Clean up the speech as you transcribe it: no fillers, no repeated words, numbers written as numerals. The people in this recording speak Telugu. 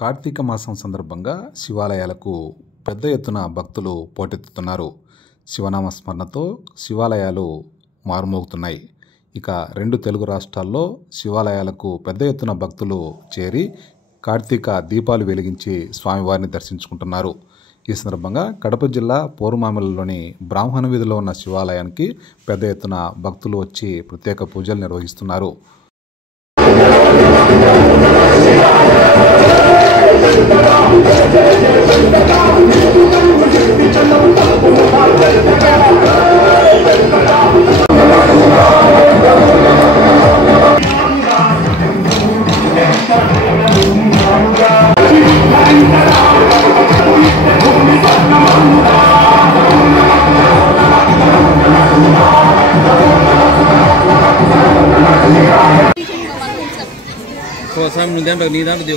కార్తీక మాసం సందర్భంగా శివాలయాలకు పెద్ద ఎత్తున భక్తులు పోటెత్తుతున్నారు. శివనామ స్మరణతో శివాలయాలు మారుమోగుతున్నాయి. ఇక 2 తెలుగు రాష్ట్రాల్లో శివాలయాలకు పెద్ద ఎత్తున భక్తులు చేరి కార్తీక దీపాలు వెలిగించి స్వామివారిని దర్శించుకుంటున్నారు. ఈ సందర్భంగా కడప జిల్లా పోరుమామిలలోని బ్రాహ్మణ వీధిలో ఉన్న శివాలయానికి పెద్ద ఎత్తున భక్తులు వచ్చి ప్రత్యేక పూజలు నిర్వహిస్తున్నారు. Kalau saya menunda nih dan dia